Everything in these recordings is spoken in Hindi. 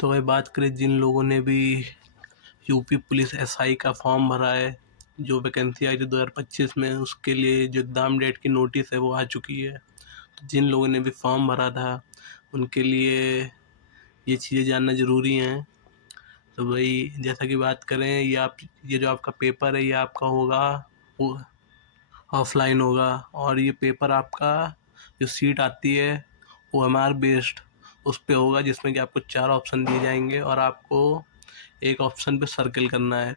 तो वही बात करें जिन लोगों ने भी यूपी पुलिस एसआई का फॉर्म भरा है, जो वैकेंसी आई थी 2025 में, उसके लिए जो एग्ज़ाम डेट की नोटिस है वो आ चुकी है। तो जिन लोगों ने भी फॉर्म भरा था उनके लिए ये चीज़ें जानना ज़रूरी हैं। तो वही जैसा कि बात करें, ये जो आपका पेपर है ये आपका होगा वो ऑफलाइन होगा, और ये पेपर आपका जो सीट आती है वो OMR बेस्ड उस पे होगा, जिसमें कि आपको 4 ऑप्शन दिए जाएंगे और आपको एक ऑप्शन पे सर्कल करना है।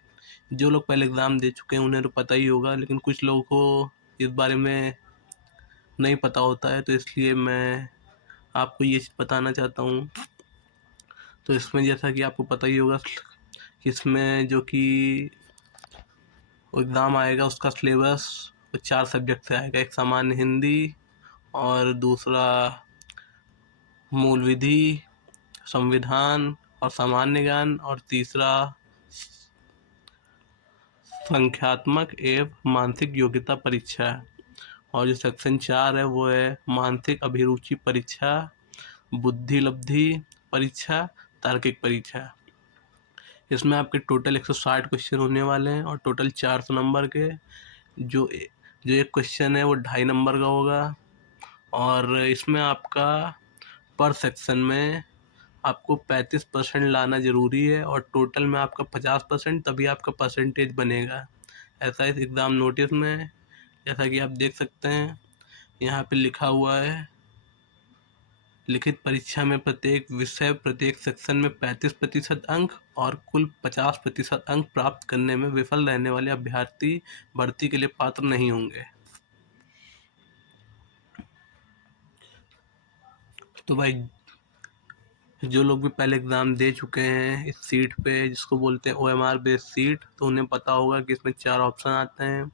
जो लोग पहले एग्ज़ाम दे चुके हैं उन्हें तो पता ही होगा, लेकिन कुछ लोगों को इस बारे में नहीं पता होता है, तो इसलिए मैं आपको ये चीज़ बताना चाहता हूँ। तो इसमें जैसा कि आपको पता ही होगा कि इसमें जो कि एग्ज़ाम आएगा उसका सिलेबस 4 सब्जेक्ट से आएगा। एक सामान्य हिंदी, और दूसरा मूल विधि, संविधान और सामान्य ज्ञान, और तीसरा संख्यात्मक एवं मानसिक योग्यता परीक्षा है। और जो सेक्शन 4 है वो है मानसिक अभिरुचि परीक्षा, बुद्धि लब्धि परीक्षा, तार्किक परीक्षा। इसमें आपके टोटल 160 क्वेश्चन होने वाले हैं और टोटल 400 नंबर के। जो जो एक क्वेश्चन है वो 2.5 नंबर का होगा, और इसमें आपका पर सेक्शन में आपको 35% लाना ज़रूरी है, और टोटल में आपका 50%, तभी आपका परसेंटेज बनेगा। ऐसा इस एग्ज़ाम नोटिस में, जैसा कि आप देख सकते हैं यहाँ पे लिखा हुआ है, लिखित परीक्षा में प्रत्येक विषय प्रत्येक सेक्शन में 35% अंक और कुल 50% अंक प्राप्त करने में विफल रहने वाले अभ्यर्थी भर्ती के लिए पात्र नहीं होंगे। तो भाई जो लोग भी पहले एग्ज़ाम दे चुके हैं इस सीट पे, जिसको बोलते हैं OMR बेस्ड सीट, तो उन्हें पता होगा कि इसमें 4 ऑप्शन आते हैं,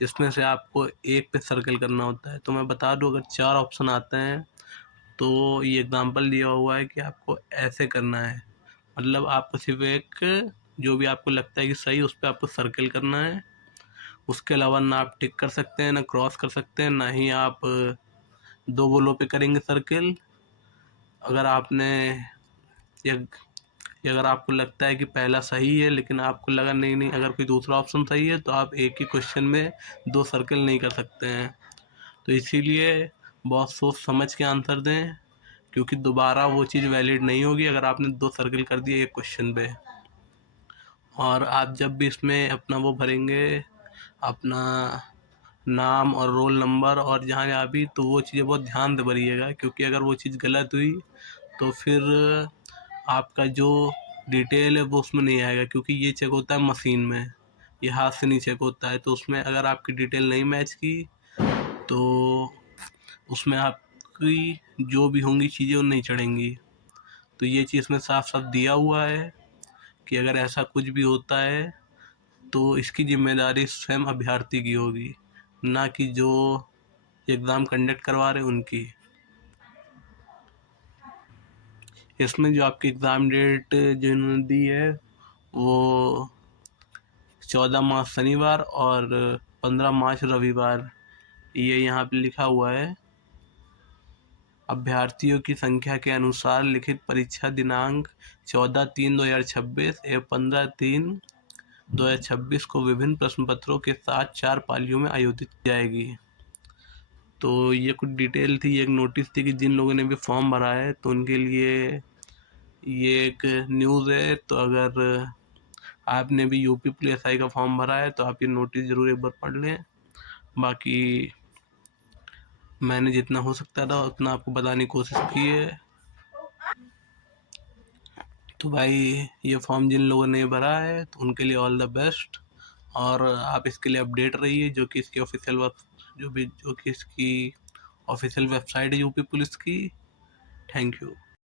जिसमें से आपको एक पे सर्कल करना होता है। तो मैं बता दूं, अगर 4 ऑप्शन आते हैं तो ये एग्जांपल दिया हुआ है कि आपको ऐसे करना है। मतलब आपको सिर्फ एक जो भी आपको लगता है कि सही, उस पर आपको सर्कल करना है। उसके अलावा ना आप टिक कर सकते हैं, ना क्रॉस कर सकते हैं, ना ही आप 2 गोलों पे करेंगे सर्कल। अगर आपने अगर आपको लगता है कि पहला सही है लेकिन आपको लगा नहीं अगर कोई दूसरा ऑप्शन सही है, तो आप एक ही क्वेश्चन में 2 सर्कल नहीं कर सकते हैं। तो इसीलिए बहुत सोच समझ के आंसर दें, क्योंकि दोबारा वो चीज़ वैलिड नहीं होगी अगर आपने 2 सर्कल कर दिए एक क्वेश्चन पे। और आप जब भी इसमें अपना वो भरेंगे, अपना नाम और रोल नंबर और जहाँ भी, तो वो चीज़ें बहुत ध्यान से भरिएगा, क्योंकि अगर वो चीज़ गलत हुई तो फिर आपका जो डिटेल है वो उसमें नहीं आएगा, क्योंकि ये चेक होता है मशीन में, ये हाथ से नहीं चेक होता है। तो उसमें अगर आपकी डिटेल नहीं मैच की तो उसमें आपकी जो भी होंगी चीज़ें वो नहीं चढ़ेंगी। तो ये चीज़ में साफ साफ दिया हुआ है कि अगर ऐसा कुछ भी होता है तो इसकी जिम्मेदारी स्वयं अभ्यर्थी की होगी, ना कि जो एग्ज़ाम कंडक्ट करवा रहे उनकी। इसमें जो आपकी एग्ज़ाम डेट जो इन्होंने दी है वो 14 मार्च शनिवार और 15 मार्च रविवार, ये यहाँ पे लिखा हुआ है। अभ्यर्थियों की संख्या के अनुसार लिखित परीक्षा दिनांक 14/3/2026 एवं 15/3/2026 को विभिन्न प्रश्न पत्रों के साथ 4 पालियों में आयोजित की जाएगी। तो ये कुछ डिटेल थी, एक नोटिस थी कि जिन लोगों ने भी फॉर्म भरा है तो उनके लिए ये एक न्यूज़ है। तो अगर आपने भी यूपी पुलिस एसआई का फॉर्म भरा है तो आप ये नोटिस ज़रूर एक बार पढ़ लें। बाकी मैंने जितना हो सकता था उतना आपको बताने की कोशिश की है। तो भाई ये फॉर्म जिन लोगों ने भरा है तो उनके लिए ऑल द बेस्ट, और आप इसके लिए अपडेट रहिए, जो कि इसकी ऑफिशियल वेबसाइट है यूपी पुलिस की। Thank you.